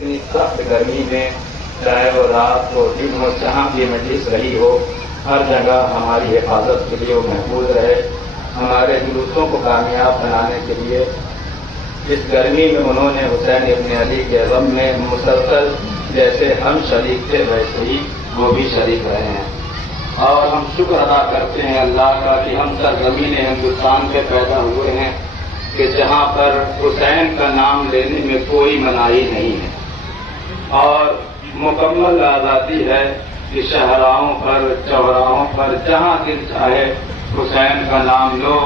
اتنی سخت گرمی میں، چاہے وہ رات ہو دن ہو، جہاں بھی مجلس رہی ہو، ہر جگہ ہماری حفاظت کے لیے وہ محفوظ رہے۔ ہمارے جلوسوں کو کامیاب بنانے کے لیے اس گرمی میں انہوں نے حسین ابن علی کے غم میں مسلسل جیسے ہم شریک تھے ویسے ہی وہ بھی شریک رہے ہیں، اور ہم شکر ادا کرتے ہیں اللہ کا کہ ہم سرزمین ہندوستان کے پیدا ہوئے ہیں کہ جہاں پر حسین کا نام لینے میں کوئی منائی نہیں ہے، اور مکمل آزادی ہے کہ شہراہوں پر، چوراہوں پر، جہاں دل چاہے حسین کا نام لو۔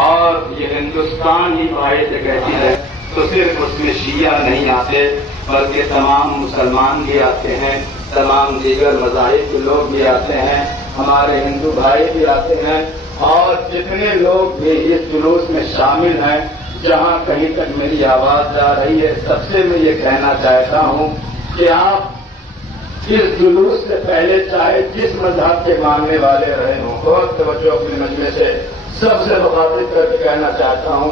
اور یہ ہندوستان ہی واحد کہتی ہے تو صرف اس میں شیعہ نہیں آتے بلکہ تمام مسلمان بھی آتے ہیں، تمام دیگر مذاہب کے لوگ بھی آتے ہیں، ہمارے ہندو بھائی بھی آتے ہیں، اور جتنے لوگ بھی اس جلوس میں شامل ہیں، جہاں کہیں تک میری آواز جا رہی ہے، سب سے میں یہ کہنا چاہتا ہوں کہ آپ اس جلوس سے پہلے چاہے جس مذہب کے ماننے والے رہے ہوں، بہت توجہ اپنے مجمع سے سب سے مخاطب کر کے کہنا چاہتا ہوں،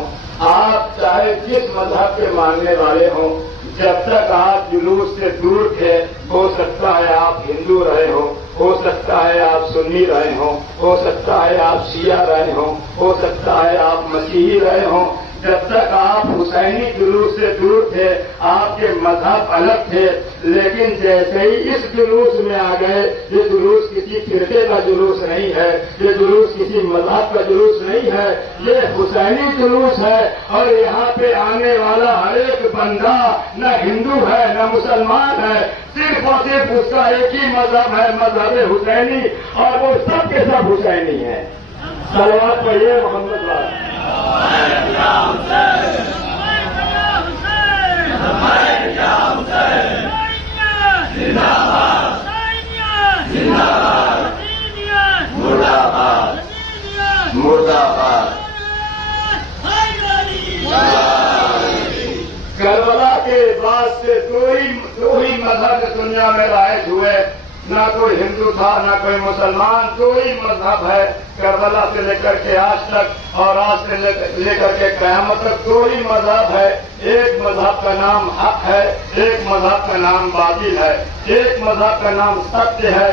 آپ چاہے جس مذہب کے ماننے والے ہوں، جب تک آپ جلوس سے دور تھے، ہو سکتا ہے آپ ہندو رہے ہو سکتا ہے آپ سنی رہے ہوں، ہو سکتا ہے آپ شیعہ رہے ہوں، ہو سکتا ہے آپ مسیحی رہے ہوں، جب تک آپ حسینی جلوس سے دور تھے، آپ کے مذہب الگ تھے، لیکن جیسے ہی اس جلوس میں آ گئے، یہ جلوس کسی فرقے کا جلوس نہیں ہے، یہ جلوس کسی مذہب کا جلوس نہیں ہے، یہ حسینی جلوس ہے، اور یہاں پہ آنے والا ہر ایک بندہ نہ ہندو ہے نہ مسلمان ہے، صرف اور صرف اس کا ایک ہی مذہب ہے، مذہب حسینی، اور وہ سب کے سب حسینی ہیں۔ صلوات پڑھیے محمد والا۔ کربلا کے بعد سے دو ہی مذہب دنیا میں رائج ہوئے، نہ کوئی ہندو تھا نہ کوئی مسلمان، دو ہی مذہب ہے کربلا سے لے کر کے آج تک، اور آج سے لے کر کے قیامت تک دو ہی مذہب ہے۔ ایک مذہب کا نام حق ہے، ایک مذہب کا نام باطل ہے، ایک مذہب کا نام ستیہ ہے،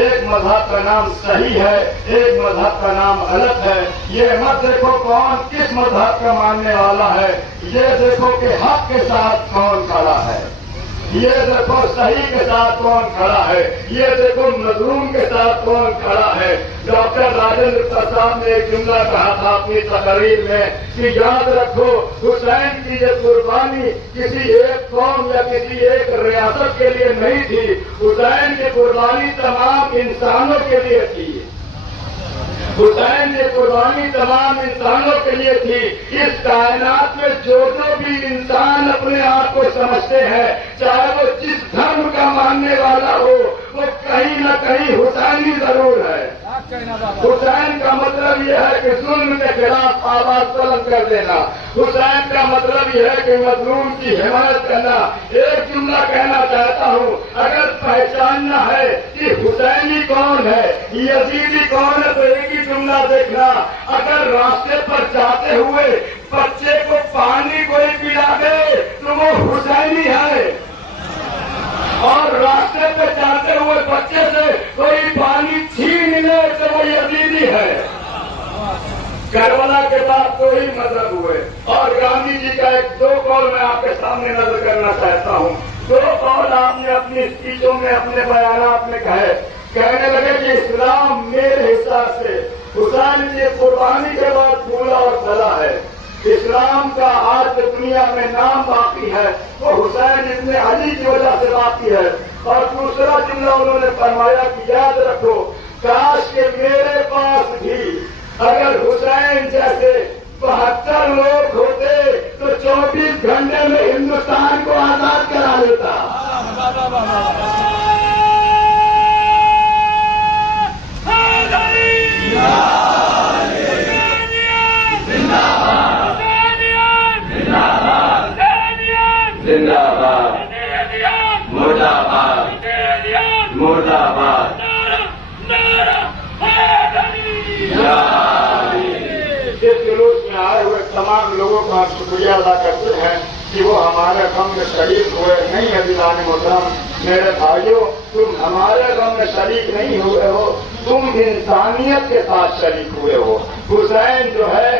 ایک مذہب کا نام صحیح ہے، ایک مذہب کا نام غلط ہے۔ یہ مت دیکھو کون کس مذہب کا ماننے والا ہے، یہ دیکھو کہ حق کے ساتھ کون کھڑا ہے، یہ دیکھو صحیح کے ساتھ کون کھڑا ہے، یہ دیکھو مظلوم کے ساتھ کون کھڑا ہے۔ ڈاکٹر راجندر پرساد نے ایک جملہ کہا تھا اپنی تقریر میں کہ یاد رکھو حسین کی یہ قربانی کسی ایک قوم یا کسی ایک ریاست کے لیے نہیں تھی، حسین کی قربانی تمام انسانوں کے لیے تھی، حسین کی قربانی تمام انسانوں کے لیے تھی۔ اس کائنات میں جو بھی انسان اپنے آپ کو سمجھتے ہیں، چاہے وہ جس دھرم کا ماننے والا ہو، وہ کہیں نہ کہیں حسینی ضرور ہے۔ حسین کا مطلب یہ ہے کہ ظلم کے خلاف آواز بلند کر دینا، حسین کا مطلب یہ ہے کہ مظلوم کی حمایت کرنا۔ ایک جملہ کہنا چاہتا ہوں، اگر پہچاننا ہے کہ حسینی کون ہے، یزیدی کون ہے، تو ایک ہی جملہ دیکھنا، اگر راستے پر جاتے ہوئے بچے کو پانی کوئی پلا دے تو وہ حسینی ہے، اور راستے پہ جاتے ہوئے بچے سے کوئی پانی چھین لے تو وہ یزیدی ہے۔ کربلا کے بعد دو ہی مذہب ہوئے، اور گاندھی جی کا ایک دو قول میں آپ کے سامنے نظر کرنا چاہتا ہوں۔ دو قول آپ نے اپنی اسپیچوں میں، اپنے بیانات میں کہنے لگے کہ اسلام میرے حساب سے حسین کی قربانی کے بعد پھولا اور پھلا ہے، اسلام کا آج دنیا میں نام باقی ہے وہ حسین ابن علی کی وجہ سے باقی ہے۔ اور دوسرا جملہ انہوں نے فرمایا کہ یاد رکھو، کاش کہ میرے پاس بھی اگر حسین جیسے 72 لوگ ہوتے تو 24 گھنٹے میں ہندوستان کو آزاد کرا دیتا۔ زندہ باد، مرد آباد، مرد آباد۔ اس جلوس میں آئے ہوئے تمام لوگوں کا ہم شکریہ ادا کرتے ہیں۔ کہ وہ ہمارے غم میں شریک ہوئے نہیں ہے۔ دیوان محترم میرے بھائیوں، تم ہمارے غم میں شریک نہیں ہوئے ہو، تم انسانیت کے ساتھ شریک ہوئے ہو۔ حسین جو ہے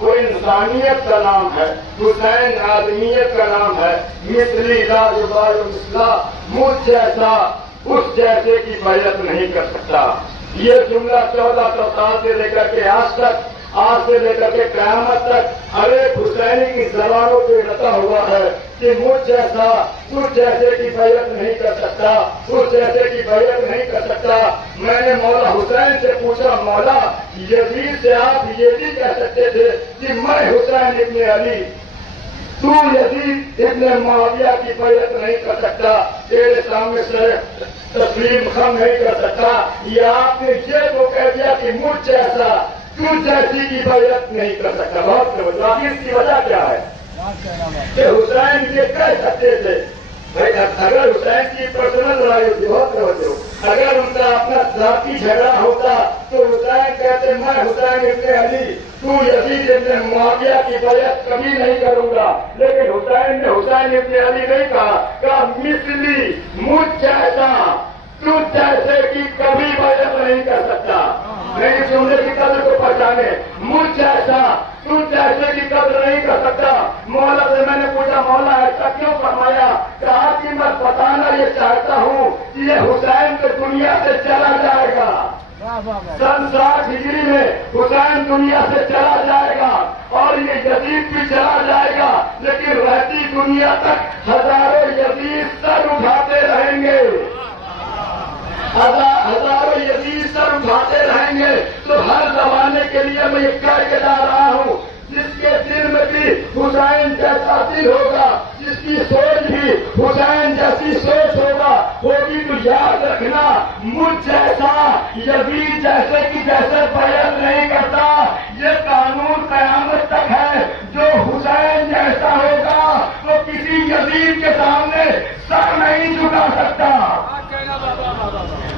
وہ انسانیت کا نام ہے، حسین آدمیت کا نام ہے۔ مثلی لا یبال مثلا، مجھ جیسا اس جیسے کی بیعت نہیں کر سکتا۔ یہ جملہ 1400 سال سے لے کر کے آج سے لے کر کے قیامت تک ہر ایک حسینی کی زبانوں پہ رٹا ہوا ہے کہ مجھ جیسا اس جیسے کی بیعت نہیں کر سکتا، اس جیسے کی بیعت نہیں کر سکتا۔ میں نے مولا حسین سے پوچھا، مولا یزید سے آپ یہ بھی کہہ سکتے تھے کہ میں حسین ابن علی، تو یزید ابن معاویہ کی بیعت نہیں کر سکتا، تیرے سامنے سے تسلیم خم نہیں کر سکتا۔ یہ آپ نے یہ تو کہہ دیا کہ مجھ جیسا تجھ جیسی کی بیعت نہیں کر سکتا۔ بہت آخر اس کی وجہ کیا ہے کہ حسین یہ کہہ سکتے تھے، بھائی اگر حسین کی پرسنل لڑائی ہوتی، بہت توجہ، اگر ان کا اپنا ذاتی جھگڑا ہوتا تو حسین کہتے میں حسین ابن علی، تو یزید ابن معاویہ کی بیعت کبھی نہیں کروں گا۔ لیکن حسین نے حسین ابن علی نہیں کہا مثلی مجھ جیسا تجھ جیسے کی کبھی بیعت نہیں کر سکتا۔ میری جملے کی قدر کو پہچانے، مجھ جیسا تجھ جیسے کی قدر نہیں کر سکتا۔ مولا سے میں نے پوچھا، مولا ایسا کیوں فرمایا؟ کہا کہ میں بتانا یہ چاہتا ہوں کہ یہ حسین تو دنیا سے چلا جائے گا، سن 60 ہجری میں حسین دنیا سے چلا جائے گا اور یہ یزید بھی چلا جائے گا، لیکن رہتی دنیا تک ہزاروں یزید سر اٹھاتے رہیں گے، ہزاروں یزید سر اٹھاتے رہیں گے۔ تو ہر زمانے کے لیے میں یہ کہہ کے جا رہا ہوں، جس کے دل میں بھی حسین جیسا دل ہوگا، جس کی سوچ بھی حسین جیسی سوچ ہوگی تو یاد رکھنا، مجھ جیسا یزید جیسے کی جیسے بیعت نہیں کرتا۔ یہ قانون قیامت تک ہے، جو حسین جیسا ہوگا وہ کسی یزید کے سامنے سر نہیں جھکا سکتا،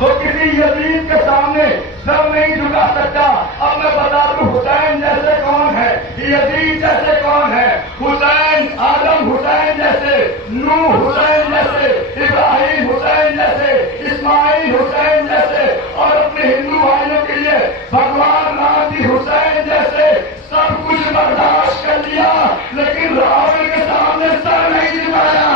وہ کسی یزید کے سامنے سر نہیں جھکا سکتا۔ اب میں بتا دوں حسین جیسے کون ہے، یزید جیسے کون ہے؟ حسین آدم حسین جیسے، نوح حسین جیسے، ابراہیم حسین جیسے، اسماعیل حسین جیسے، اور اپنے ہندو بھائیوں کے لیے بھگوان رام بھی حسین جیسے سب کچھ برداشت کر لیا، لیکن راوی کے سامنے سر نہیں جھکایا۔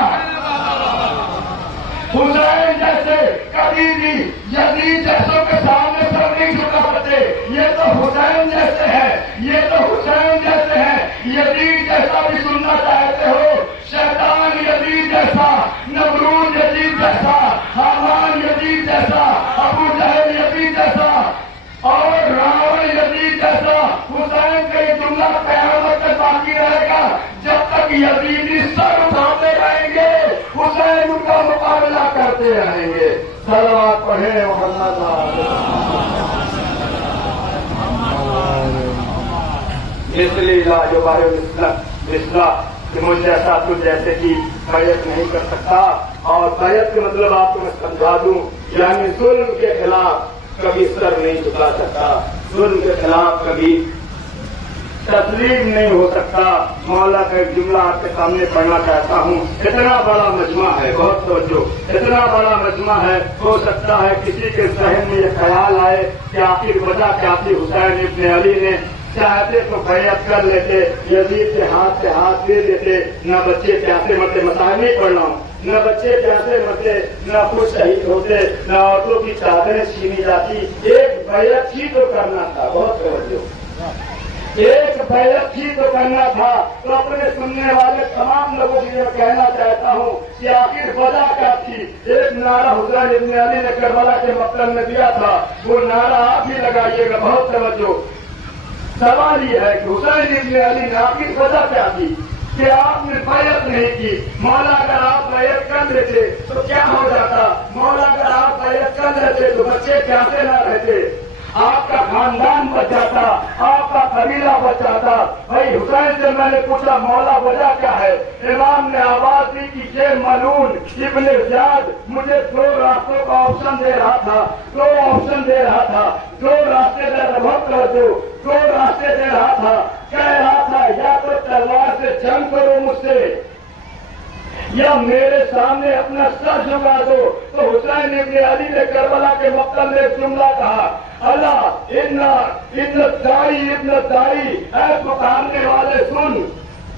حسین جیسے کبھی بھی یزید جیسوں کے سامنے سر نہیں جھکا سکتے۔ یہ تو حسین جیسے ہیں، یہ تو حسین جیسے ہیں۔ یزید جیسا بھی سننا چاہتے ہو، شیطان یزید جیسا، نمرود یزید جیسا، حامان یزید جیسا، ابو جہل یزید جیسا اور راوڑ یزید جیسا، حسین کا یہ جملہ قیامت تک باقی رہے گا۔ جب تک یزیدی سر اٹھاتے رہیں گے، حسین ان کا مقابلہ کرتے رہیں گے۔ صلوات پڑھیں محمد مثلی لا یبال مثلا، کہ مجھ جیسا تجھ جیسے کی بیعت نہیں کر سکتا۔ اور بیعت کا مطلب آپ کو میں سمجھا دوں، یعنی ظلم کے خلاف کبھی سر نہیں جھکا سکتا، ظلم کے خلاف کبھی تسلیم نہیں ہو سکتا۔ مولا کا ایک جملہ آپ کے سامنے پڑھنا چاہتا ہوں۔ اتنا بڑا مجمع ہے، بہت توجہ، اتنا بڑا مجمع ہے، ہو سکتا ہے کسی کے ذہن میں یہ خیال آئے کہ آخر وجہ کیا تھی؟ حسین ابن علی نے چاہتے تو بیعت کر لیتے، یزید کے ہاتھ سے ہاتھ دے دیتے، نہ بچے پیاسے مرتے، مسائل نہیں پڑھ رہا ہوں، نہ بچے پیاسے مرتے، نہ کچھ شہید ہوتے، نہ عورتوں کی چادریں چھینی جاتی۔ ایک بیعت ہی تو کرنا تھا، بہت توجہ، ایک بیعت ہی تو کرنا تھا۔ تو اپنے سننے والے تمام لوگوں کے لیے کہنا چاہتا ہوں کہ آخر وجہ کیا تھی؟ ایک نعرہ حسین ابن علی نے کربلا کے مقتل میں دیا تھا، وہ نعرہ آپ بھی لگائیے گا، بہت توجہ۔ سوال یہ ہے کہ حسین ابن علی نے آخر وجہ کیا تھی کہ آپ نے بیعت نہیں کی؟ مولا اگر آپ بیعت کر لیتے تو کیا ہو جاتا؟ مولا اگر آپ بیعت کر لیتے تو بچے پیاسے نہ رہتے، آپ کا خاندان بچ جاتا، آپ کا قبیلہ بچ جاتا۔ بھائی حسین سے میں نے پوچھا مولا وجہ کیا ہے؟ امام نے آواز دی کہ یہ ملعون ابن زیاد مجھے دو راستوں کا آپشن دے رہا تھا، دو آپشن دے رہا تھا، دو راستے دے رہا دو راستے دے رہا تھا، کہہ رہا تھا یا تو تلوار سے جنگ کرو مجھ سے، یا میرے سامنے اپنا سر جھکا دو. تو حسین ابن علی نے کربلا کے مقتل میں ایک جملہ کہا, اللہ ابن دائی, اے پکارنے والے سن,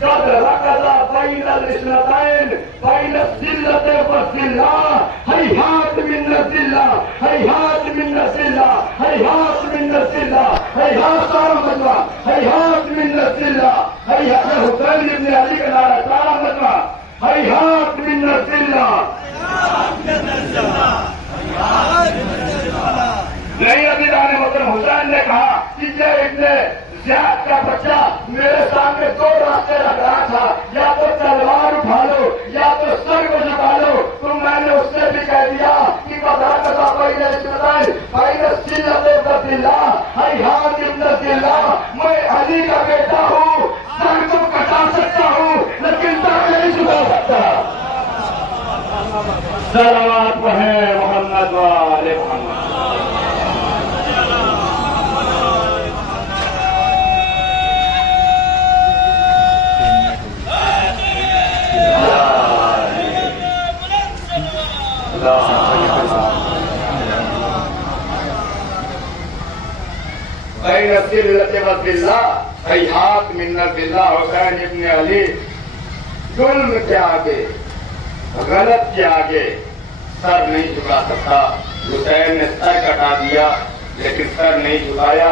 قد رکض بین الاثنتین بین الذلۃ والذلہ, ہیہات من الذلہ, ہیہات من الذلہ, ہیہات من الذلہ, ہیہات سارا مجمع, ہیہات من الذلہ, ہیہات. حسین ابن علی کا نعرہ سارا مجمع, ہیہات من الذلہ. نہیں عزیزان محترم, حسین نے کہا کہ یہ ابن زیاد کا بچہ میرے سامنے دو راستے رکھ رہا تھا, یا تو تلوار اٹھا لو یا تو سر کو جھکا لو. تو میں نے اس سے بھی کہہ دیا کہ میں علی کا بیٹا ہوں, سر کو کٹا سکتا ہوں لیکن سر نہیں جھکا سکتا. صلوات پڑھیں محمد وآل محمد. بین الذلۃ والذلہ, ہیہات من الذلہ. حسین ابن علی ظلم کے آگے, غلط کے آگے سر نہیں جھکا سکتا. حسین نے سر کٹا دیا لیکن سر نہیں جھکایا.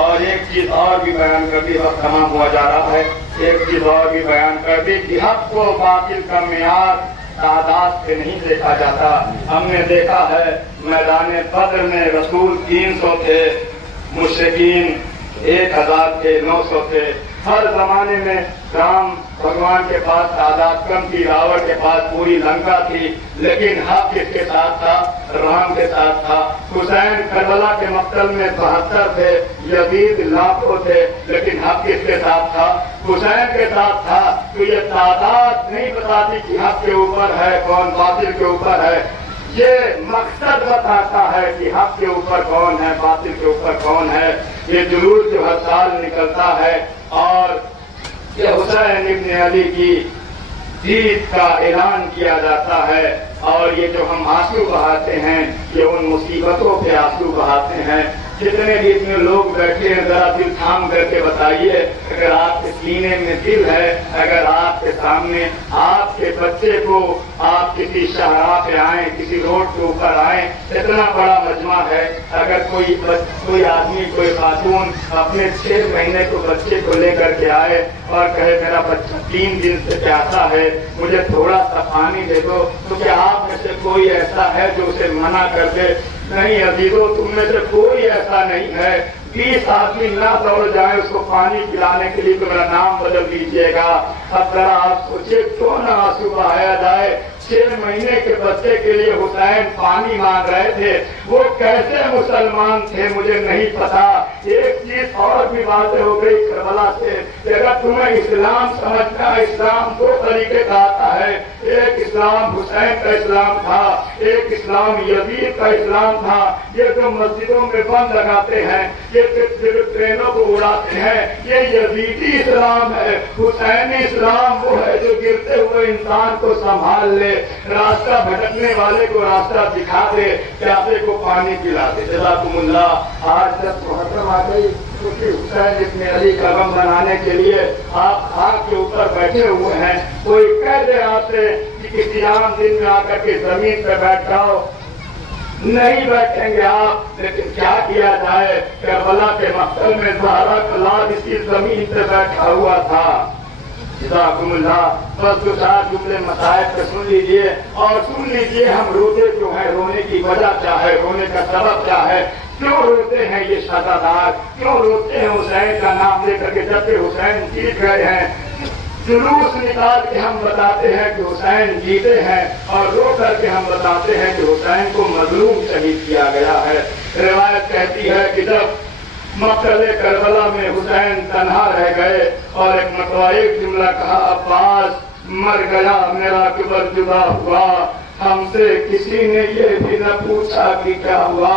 اور ایک چیز اور بھی بیان کر دی, وقت تمام ہوا جا رہا ہے, ایک چیز اور بھی بیان کر دی کہ حق کو باطل کا معیار تعداد سے نہیں دیکھا جاتا. ہم نے دیکھا ہے میدان بدر میں رسول 300 تھے, مشرکین 1000 تھے, 900 تھے. ہر زمانے میں رام بھگوان کے پاس تعداد کم تھی, راوڑ کے پاس پوری لنکا تھی, لیکن حق اس کے ساتھ تھا, رام کے ساتھ تھا. حسین کربلا کے مقتل میں 72 تھے, یزید لاکھوں تھے, لیکن حق اس کے ساتھ تھا, حسین کے ساتھ تھا. تو یہ تعداد نہیں بتاتی کہ حق کے اوپر ہے کون باطل کے اوپر ہے, یہ مقصد بتاتا ہے کہ حق کے اوپر کون ہے باطل کے اوپر کون ہے. یہ جلوس جو ہر سال نکلتا ہے اور یہ حسین ابن علی کی جیت کا اعلان کیا جاتا ہے, اور یہ جو ہم آنسو بہاتے ہیں یہ ان مصیبتوں پہ آنسو بہاتے ہیں. جتنے بھی اتنے لوگ بیٹھے ہیں ذرا دل تھام کر کے بتائیے, اگر آپ کے سینے میں دل ہے, اگر آپ کے سامنے آپ کے بچے کو آپ کسی شاہراہ پہ آئیں, کسی روڈ کے اوپر آئیں, اتنا بڑا مجمع ہے, اگر کوئی آدمی کوئی خاتون اپنے 6 مہینے کو بچے کو لے کر کے آئے اور کہے میرا بچہ 3 دن سے پیاسا ہے, مجھے تھوڑا سا پانی دے دو, تو کیا آپ میں سے کوئی ایسا ہے جو اسے منع کر دے؟ نہیں عزیزوں, تم میں سے کوئی ایسا نہیں ہے. 20 آدمی نہ دوڑ جائیں اس کو پانی پلانے کے لیے تو میرا نام بدل دیجیے گا. اب ذرا آپ سوچیے کیوں نہ آنسو بہایا جائے. 6 مہینے کے بچے کے لیے حسین پانی مانگ رہے تھے, وہ کیسے مسلمان تھے مجھے نہیں پتا. ایک چیز اور بھی واضح ہو گئی کربلا سے کہ اگر تمہیں اسلام سمجھنا, اسلام 2 طریقے کا آتا ہے. ایک اسلام حسین کا اسلام تھا, ایک اسلام یزید کا اسلام تھا. یہ جو مسجدوں میں بم لگاتے ہیں, یہ ٹرینوں کو اڑاتے ہیں, یہ یزیدی اسلام ہے. حسینی اسلام وہ ہے جو گرتے ہوئے انسان کو سنبھال لے, راستہ بھٹکنے والے کو راستہ دکھا دے, پیاسے کو پانی پلا دے. جزاکم اللہ. آج جب محرم آ گئی کیونکہ حسین ابن علی کا غم بنانے کے لیے آپ خاک کے اوپر بیٹھے ہوئے ہیں. کوئی کہہ دے آپ سے کہ کسی عام دن میں آ کر کے زمین پہ بیٹھ جاؤ, نہیں بیٹھیں گے آپ. لیکن کیا کیا جائے, کربلا کے مقتل میں زہرا کا لال اسی زمین پہ بیٹھا ہوا تھا. جزاکم اللہ. بس 2-4 جملے مسائل پہ سن لیجئے اور سن لیجئے ہم روتے کیوں ہیں, رونے کی وجہ کیا ہے, رونے کا سبب کیا ہے, کیوں روتے ہیں یہ شہزادار, کیوں روتے ہیں حسین کا نام لے کر کے جبکہ حسین جیت گئے ہیں. جلوس نکال کے ہم بتاتے ہیں کہ حسین جیتے ہیں اور رو کر کے ہم بتاتے ہیں کہ حسین کو مظلوم شہید کیا گیا ہے. روایت کہتی ہے کہ جب مقتل کربلا میں حسین تنہا رہ گئے اور ایک مرتبہ ایک جملہ کہا, عباس مر گیا میرا کبر جدا ہوا, ہم سے کسی نے یہ بھی نہ پوچھا کہ کیا ہوا.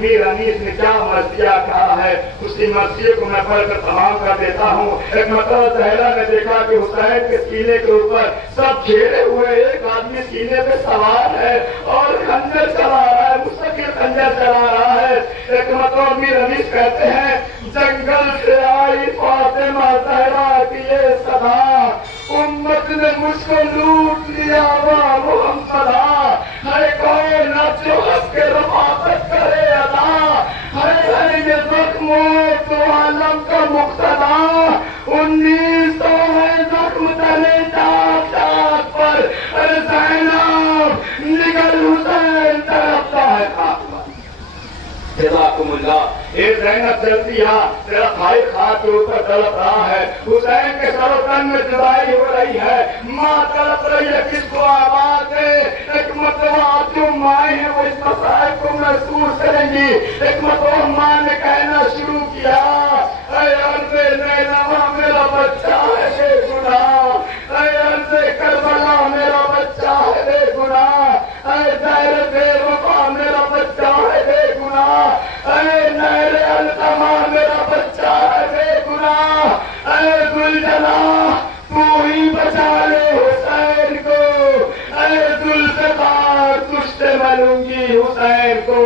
میر انیس نے کیا مرثیہ کہا ہے، اسی مرثیے کو میں پڑھ کر تمام کر دیتا ہوں۔ ایک مرتبہ زہرا نے دیکھا کہ حسین کے سینے کے اوپر سب گھیرے ہوئے، ایک آدمی سینے پہ سوار ہے اور خنجر چلا رہا ہے، مستقل خنجر چلا رہا ہے۔ ایک مرتبہ میر انیس کہتے ہیں جنگل سے آئی فاطمہ زہرا کی یہ صدا، امت نے مجھ کو لوٹ لیا وا محمدہ، ہے کون اب جو حق کے رفاقت کرے ادا، ہے یہ زخم تو عالم کا مقتدا، 1900 ہے زخم تلے چاک چاک پر، ارے زینب نگل حسین تڑپتا ہے خاک پر۔ جزاکم اللہ۔ اے زینب جلدی آ، تیرا بھائی خاک کے اوپر تڑپ رہا ہے، حسین کے سر و تن میں جدائی ہو رہی ہے، ماں تڑپ رہی ہے، کس کو آواز دے؟ ایک مرتبہ جو مائیں ہیں وہ اس مسائل کو محسوس کریں گی۔ ایک مرتبہ ماں نے کہنا شروع کیا، اے عرض نینوا میرا بچہ ہے بے گناہ، اے عرض کربلا میرا بچہ ہے بے گناہ، اے زہر بے وفا میرا بچہ ہے بے گناہ، اے نہر التما میرا بچہ ہے بے گناہ، اے ذوالجلال تو ہی بچا لے حسین کو، اے ذوالفقار تجھ سے ملوں گی حسین کو۔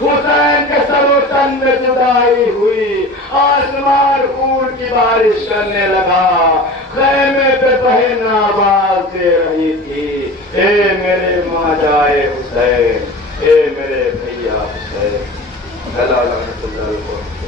حسین کے سر و تن میں جدائی ہوئی، آسمان خون کی بارش کرنے لگا، خیمے پہ بہن آواز دے رہی تھی، اے میرے ماں جائے حسین، اے میرے بھیا حسین۔ اللہ